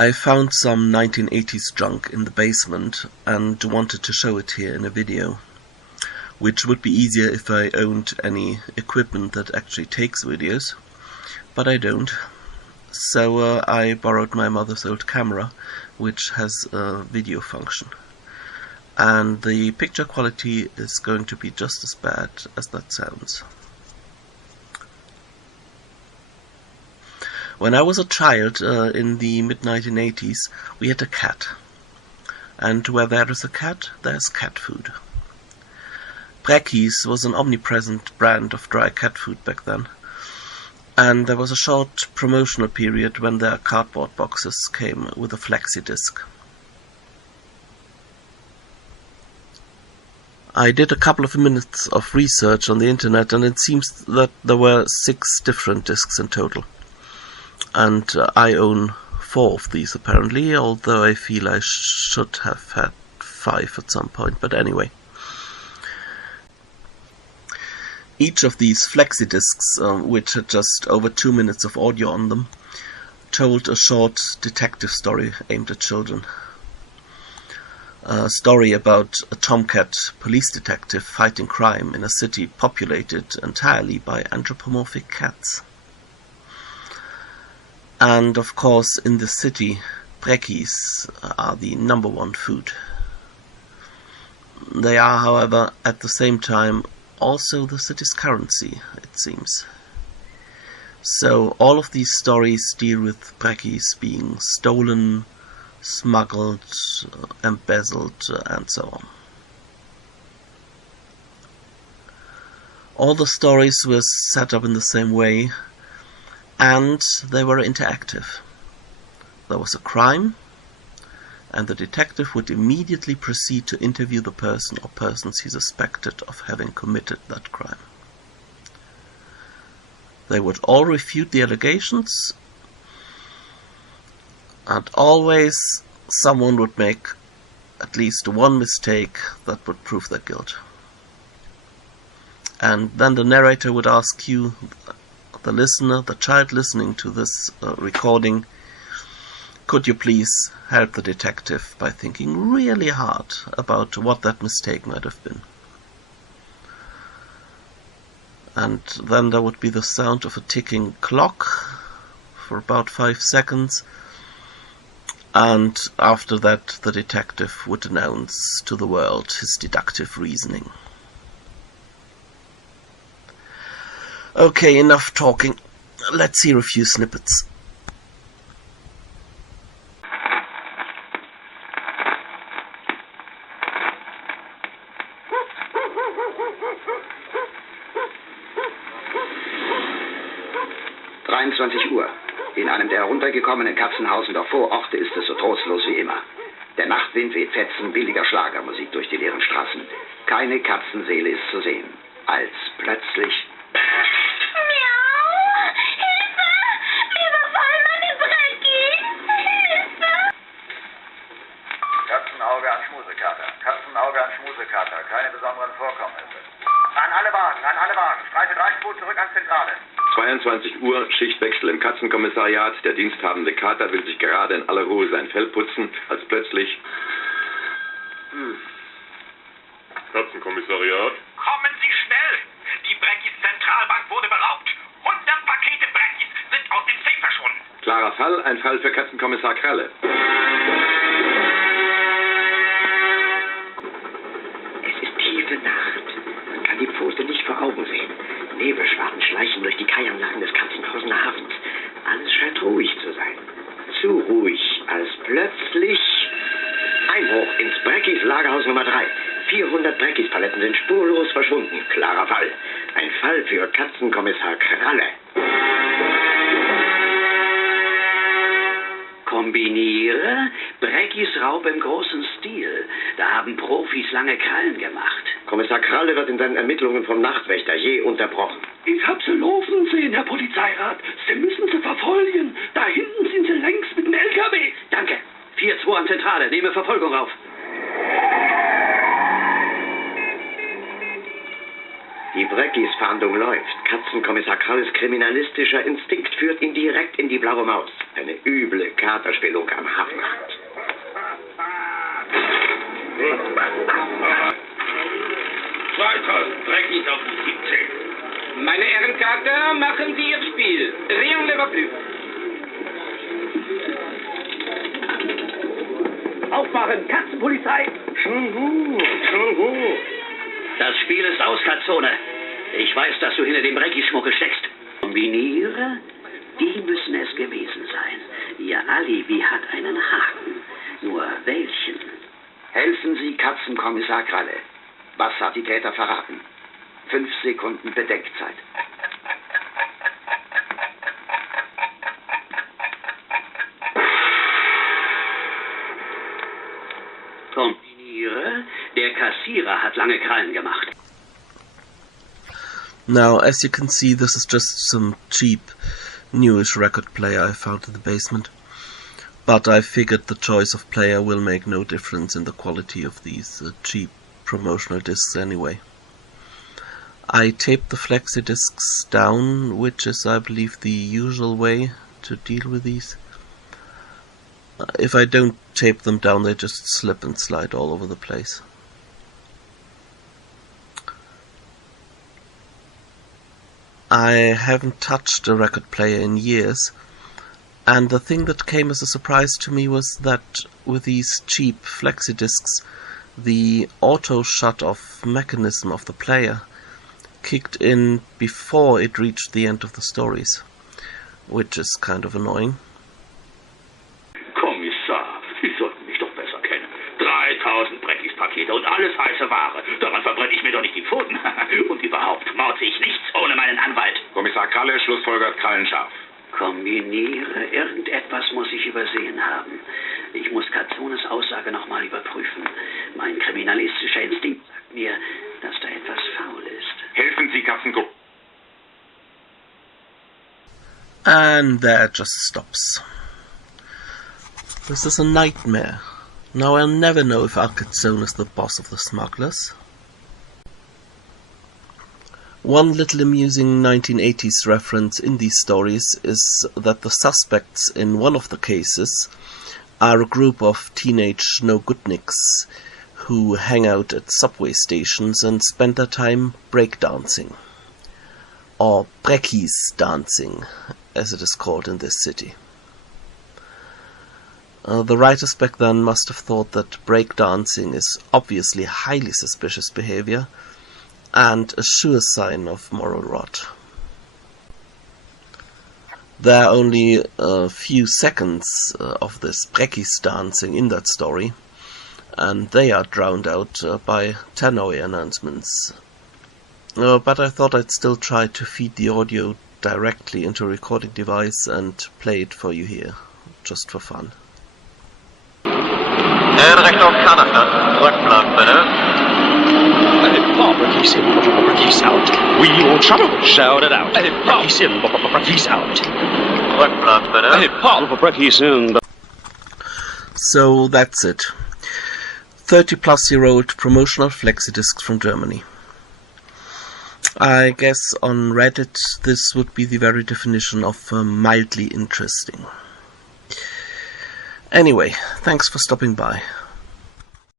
I found some 1980s junk in the basement and wanted to show it here in a video, which would be easier if I owned any equipment that actually takes videos, but I don't. So I borrowed my mother's old camera, which has a video function. And the picture quality is going to be just as bad as that sounds. When I was a child, in the mid-1980s, we had a cat. And where there is a cat, there's cat food. Brekkies was an omnipresent brand of dry cat food back then. And there was a short promotional period when their cardboard boxes came with a flexi disc. I did a couple of minutes of research on the internet, and it seems that there were 6 different discs in total. And I own 4 of these apparently, although I feel I should have had 5 at some point, but anyway. Each of these flexi discs, which had just over 2 minutes of audio on them, told a short detective story aimed at children. A story about a tomcat police detective fighting crime in a city populated entirely by anthropomorphic cats. And of course, in the city, Brekkies are the #1 food. They are, however, at the same time also the city's currency, it seems. So all of these stories deal with Brekkies being stolen, smuggled, embezzled, and so on. All the stories were set up in the same way, and they were interactive. There was a crime, and the detective would immediately proceed to interview the person or persons he suspected of having committed that crime. They would all refute the allegations, and always someone would make at least one mistake that would prove their guilt. And then the narrator would ask you, the listener, the child listening to this recording, could you please help the detective by thinking really hard about what that mistake might have been? And then there would be the sound of a ticking clock for about 5 seconds, and after that the detective would announce to the world his deductive reasoning. Okay, enough talking. Let's hear a few snippets. Uhr. In einem der heruntergekommenen Katzenhausen der Vororte ist es so trostlos wie immer. Der Nachtwind weht Fetzen billiger Schlagermusik durch die leeren Straßen. Keine Katzenseele ist zu sehen. Als plötzlich... Miau! Hilfe! Wir überfallen meine Brekkies! Hilfe! Katzenauge an Schmusekater. Katzenauge an Schmusekater. Keine besonderen Vorkommnisse. An alle Wagen. Streife 3 Spur zurück an Zentrale. 22 Uhr, Schichtwechsel im Katzenkommissariat. Der diensthabende Kater will sich gerade in aller Ruhe sein Fell putzen, als plötzlich... Katzenkommissariat? Kommen Sie schnell! Die Brekkies Zentralbank wurde beraubt. 100 Pakete Brekkies sind aus dem Safe verschwunden. Klarer Fall, ein Fall für Katzenkommissar Kralle. Es ist tiefe Nacht. Man kann die Pfoste nicht vor Augen sehen. Nebelschwaden schleichen durch die Kaianlagen des Katzenhausener Hafens. Alles scheint ruhig zu sein. Zu ruhig, als plötzlich... Einbruch ins Brekkies Lagerhaus Nummer 3. 400 Brekkies-Paletten sind spurlos verschwunden. Klarer Fall. Ein Fall für Katzenkommissar Kralle. Kombiniere Brekkies Raub im großen Stil. Da haben Profis lange Krallen gemacht. Kommissar Kralle wird in seinen Ermittlungen vom Nachtwächter je unterbrochen. Ich hab sie laufen sehen, Herr Polizeirat. Sie müssen sie verfolgen. Da hinten sind sie längst mit dem LKW. Danke. 4-2 an Zentrale. Nehme Verfolgung auf. Die Brekkies-Fahndung läuft. Katzenkommissar Kralles kriminalistischer Instinkt führt ihn direkt in die blaue Maus. Eine üble Katerspielung am Hafenrand. Brekkies auf die 17. Meine Ehrenkater, machen Sie Ihr Spiel. Rien ne va plus. Aufmachen, Katzenpolizei! Das Spiel ist aus, Katzone. Ich weiß, dass du hinter dem Brekkies-Schmucke steckst. Kombiniere? Die müssen es gewesen sein. Ihr Alibi hat einen Haken. Nur welchen? Helfen Sie Katzenkommissar Kralle. Was hat die Täter verraten? 5 Sekunden Bedenkzeit. Kombiniere? Der Kassierer hat lange Krallen gemacht. Now, as you can see, this is just some cheap, newish record player I found in the basement. But I figured the choice of player will make no difference in the quality of these cheap promotional discs anyway. I taped the flexi discs down, which is, I believe, the usual way to deal with these. If I don't tape them down, they just slip and slide all over the place. I haven't touched a record player in years, and the thing that came as a surprise to me was that with these cheap flexi discs, the auto shut-off mechanism of the player kicked in before it reached the end of the stories, which is kind of annoying. Kommissar, Sie sollten mich doch besser kennen. 3000 Brekkies-Pakete und alles heiße Ware. Daran verbrenne ich mir doch nicht die Pfoten. Und überhaupt morde ich nichts ohne meinen Anwalt. Kommissar Kralle schlussfolgert krallenscharf. Kombiniere? Irgendetwas muss ich übersehen haben. Ich muss Katzones Aussage nochmal überprüfen. Mein kriminalistischer Instinkt sagt mir, dass da etwas faul ist. Helfen Sie Katzenko... And there it just stops. This is a nightmare. Now I'll never know if Alcazzone is the boss of the smugglers. One little amusing 1980s reference in these stories is that the suspects in one of the cases are a group of teenage no-goodniks who hang out at subway stations and spend their time breakdancing, or Brekkies dancing, as it is called in this city. The writers back then must have thought that breakdancing is obviously highly suspicious behavior and a sure sign of moral rot. There are only a few seconds of this Brekkies dancing in that story, and they are drowned out by tannoy announcements. But I thought I'd still try to feed the audio directly into a recording device and play it for you here, just for fun. Richtung Kanada. Rückblatt bitte. Brekkies in, Brekkies out. We will trouble. Shout it out. Brekkies in, Brekkies out. Rückblatt bitte. Brekkies in. So that's it. 30-plus-year-old promotional flexi discs from Germany. I guess on Reddit this would be the very definition of mildly interesting. Anyway, thanks for stopping by.